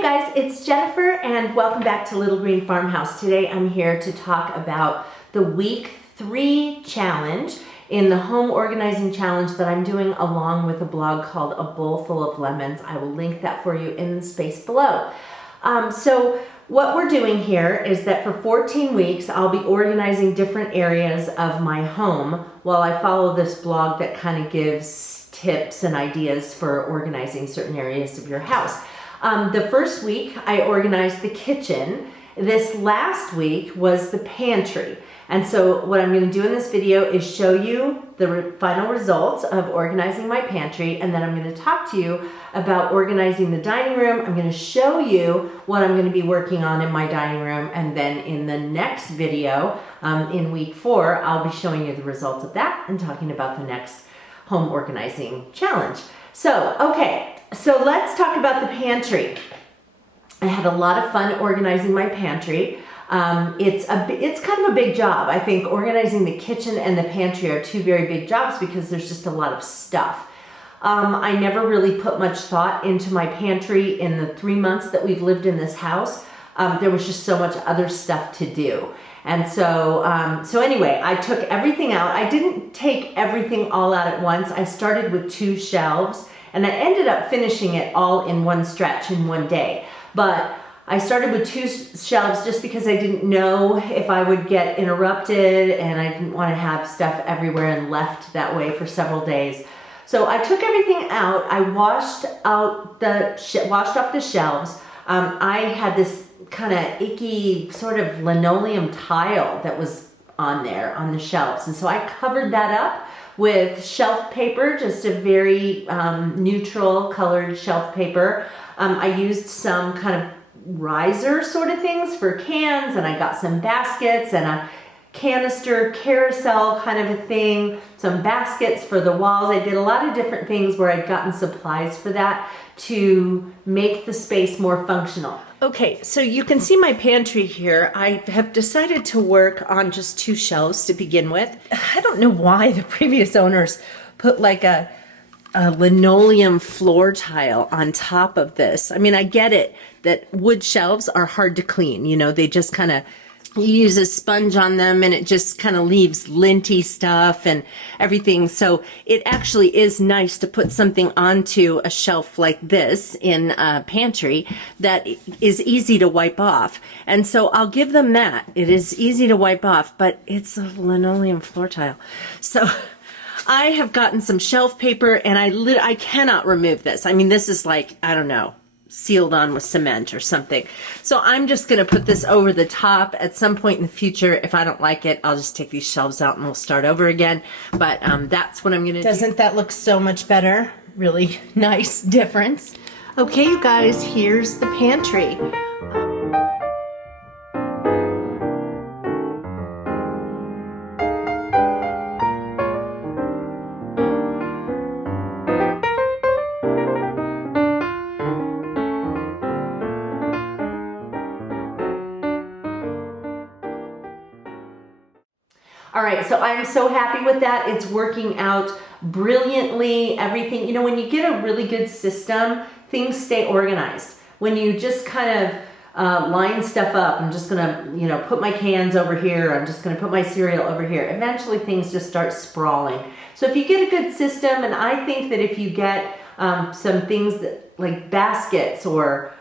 you guys, it's Jennifer and welcome back to Little Green Farmhouse. Today I'm here to talk about the week 3 challenge in the home organizing challenge that I'm doing along with a blog called A Bowl Full of Lemons. I will link that for you in the space below. So what we're doing here is that for 14 weeks I'll be organizing different areas of my home while I follow this blog that kind of gives tips and ideas for organizing certain areas of your house. The first week I organized the kitchen. This last week was the pantry. And so what I'm going to do in this video is show you the final results of organizing my pantry, and then I'm going to talk to you about organizing the dining room. I'm going to show you what I'm going to be working on in my dining room, and then in the next video, in week 4, I'll be showing you the results of that and talking about the next home organizing challenge. So, okay, so let's talk about the pantry. I had a lot of fun organizing my pantry. It's kind of a big job. I think organizing the kitchen and the pantry are 2 very big jobs because there's just a lot of stuff. I never really put much thought into my pantry in the 3 months that we've lived in this house. There was just so much other stuff to do. And so anyway, I took everything out. I didn't take everything all out at once. I started with 2 shelves and I ended up finishing it all in one stretch in one day. But I started with 2 shelves just because I didn't know if I would get interrupted and I didn't want to have stuff everywhere and left that way for several days. So I took everything out. I washed off the shelves. I had this kind of icky sort of linoleum tile that was on there on the shelves. And so I covered that up with shelf paper, just a very neutral colored shelf paper. I used some kind of riser sort of things for cans, and I got some baskets and a canister carousel kind of a thing, some baskets for the walls. I did a lot of different things where I'd gotten supplies for that to make the space more functional. Okay, so you can see my pantry here. I have decided to work on just 2 shelves to begin with. I don't know why the previous owners put like a linoleum floor tile on top of this. I mean, I get it that wood shelves are hard to clean. You know, they just kind of, you use a sponge on them and it just kind of leaves linty stuff and everything. So it actually is nice to put something onto a shelf like this in a pantry that is easy to wipe off. And so I'll give them that. It is easy to wipe off, but it's a linoleum floor tile. So I have gotten some shelf paper and I cannot remove this. I mean, this is like, I don't know, sealed on with cement or something. So I'm just going to put this over the top. At some point in the future, if I don't like it, I'll just take these shelves out and we'll start over again. But that's what I'm going to do. Doesn't that look so much better? Really nice difference. Okay, you guys, here's the pantry. All right, so I'm so happy with that. It's working out brilliantly, everything. You know, when you get a really good system, things stay organized. When you just kind of line stuff up, I'm just gonna, you know, put my cans over here, I'm just gonna put my cereal over here. Eventually things just start sprawling. So if you get a good system, and I think that if you get some things that, like baskets or,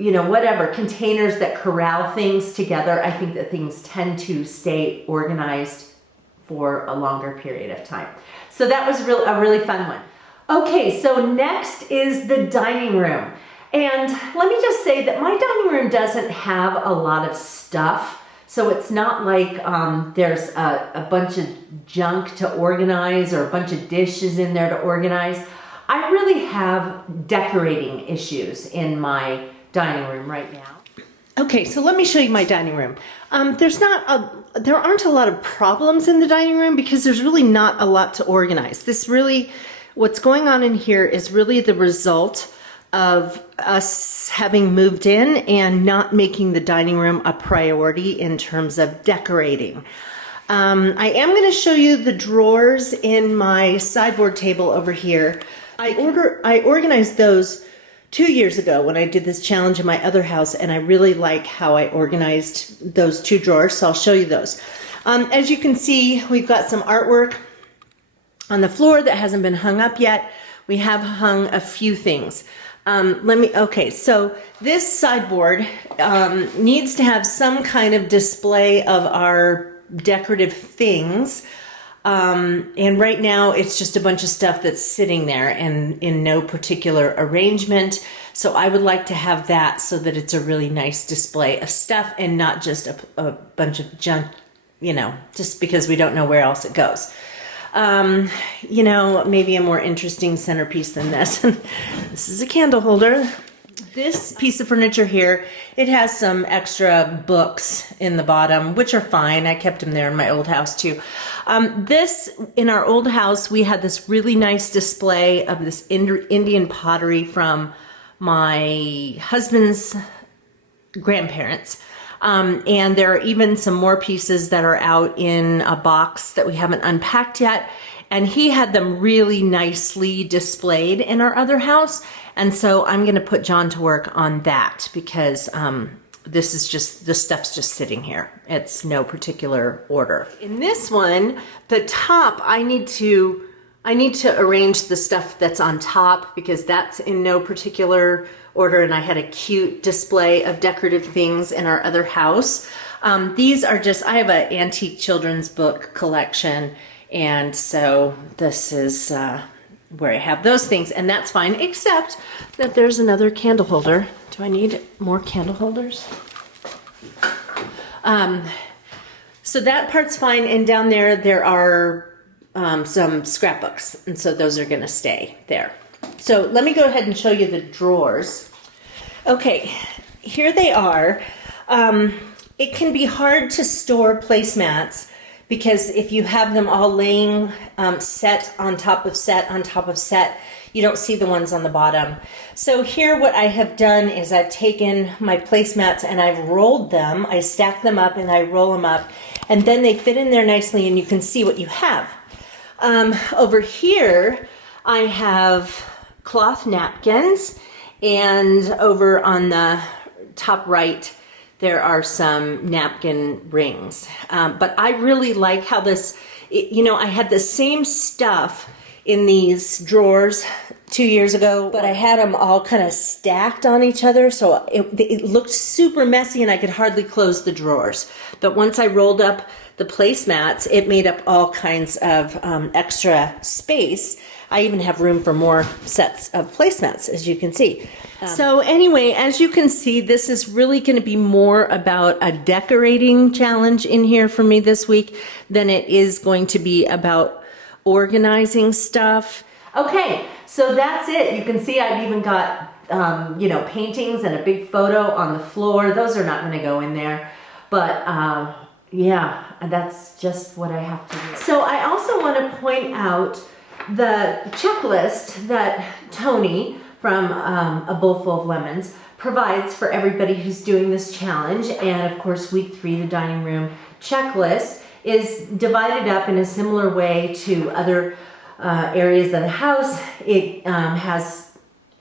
you know, whatever, containers that corral things together, I think that things tend to stay organized for a longer period of time. So that was a really fun one. Okay, so next is the dining room. And let me just say that my dining room doesn't have a lot of stuff. So it's not like there's a bunch of junk to organize or a bunch of dishes in there to organize. I really have decorating issues in my dining room right now. Okay, so let me show you my dining room. There aren't a lot of problems in the dining room because there's really not a lot to organize. What's going on in here is really the result of us having moved in and not making the dining room a priority in terms of decorating. I am going to show you the drawers in my sideboard table over here. I organized those 2 years ago when I did this challenge in my other house, and I really like how I organized those 2 drawers, so I'll show you those. As you can see, we've got some artwork on the floor that hasn't been hung up yet. We have hung a few things. Okay, so this sideboard needs to have some kind of display of our decorative things. And right now it's just a bunch of stuff that's sitting there and in no particular arrangement. So I would like to have that so that it's a really nice display of stuff and not just a bunch of junk, you know, just because we don't know where else it goes. You know, maybe a more interesting centerpiece than this. This is a candle holder. This piece of furniture here, it has some extra books in the bottom, which are fine. I kept them there in my old house too. In our old house, we had this really nice display of this Indian pottery from my husband's grandparents. And there are even some more pieces that are out in a box that we haven't unpacked yet. And he had them really nicely displayed in our other house. And so I'm going to put John to work on that because this stuff's just sitting here. It's no particular order. In this one, the top, I need to arrange the stuff that's on top because that's in no particular order, and I had a cute display of decorative things in our other house. These are just, I have an antique children's book collection, and so this is where I have those things, and that's fine, except that there's another candle holder. Do I need more candle holders? So that part's fine, and down there are some scrapbooks, and so those are gonna stay there. So let me go ahead and show you the drawers. Okay, here they are. It can be hard to store placemats because if you have them all laying set on top of set on top of set, you don't see the ones on the bottom. So here what I have done is I've taken my placemats and I've rolled them. I stack them up and I roll them up, and then they fit in there nicely and you can see what you have. Over here, I have cloth napkins, and over on the top right, there are some napkin rings. But I really like how this, you know, I had the same stuff in these drawers 2 years ago, but I had them all kind of stacked on each other, so it looked super messy and I could hardly close the drawers. But once I rolled up the placemats, it made up all kinds of extra space. I even have room for more sets of placemats, as you can see. So anyway, as you can see, this is really going to be more about a decorating challenge in here for me this week than it is going to be about organizing stuff. Okay, so that's it. You can see I've even got, you know, paintings and a big photo on the floor. Those are not going to go in there, but yeah, that's just what I have to do. So I also want to point out the checklist that Tony from A Bowl Full of Lemons provides for everybody who's doing this challenge. And of course, week 3, the dining room checklist is divided up in a similar way to other areas of the house. It has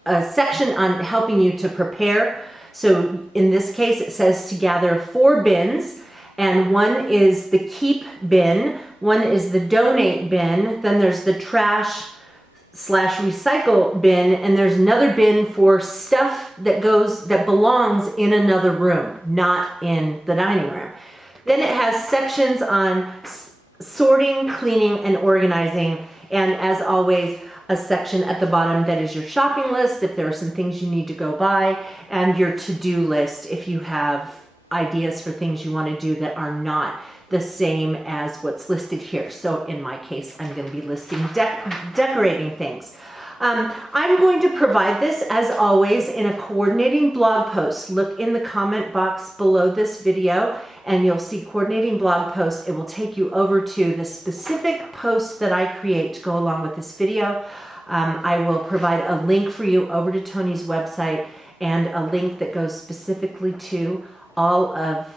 a section on helping you to prepare. So in this case, it says to gather 4 bins, and one is the keep bin, one is the donate bin, then there's the trash/recycle bin, and there's another bin for stuff that belongs in another room, not in the dining room. Then it has sections on sorting, cleaning, and organizing, and as always, a section at the bottom that is your shopping list if there are some things you need to go buy, and your to-do list if you have ideas for things you want to do that are not the same as what's listed here. So in my case, I'm going to be listing decorating things. I'm going to provide this, as always, in a coordinating blog post. Look in the comment box below this video and you'll see coordinating blog post. It will take you over to the specific post that I create to go along with this video. I will provide a link for you over to Tony's website and a link that goes specifically to all of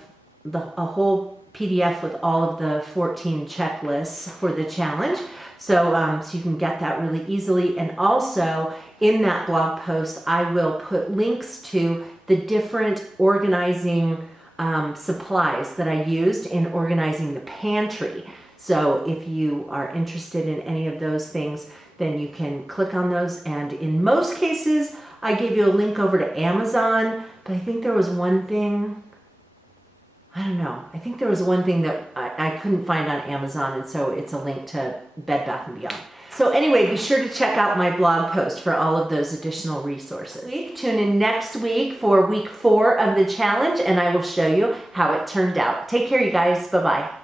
a whole PDF with all of the 14 checklists for the challenge. So you can get that really easily. And also in that blog post, I will put links to the different organizing supplies that I used in organizing the pantry. So if you are interested in any of those things, then you can click on those. And in most cases, I gave you a link over to Amazon, but I think there was one thing, I don't know. I think there was one thing that I couldn't find on Amazon, and so it's a link to Bed Bath & Beyond. So anyway, be sure to check out my blog post for all of those additional resources. Tune in next week for week 4 of the challenge, and I will show you how it turned out. Take care, you guys. Bye-bye.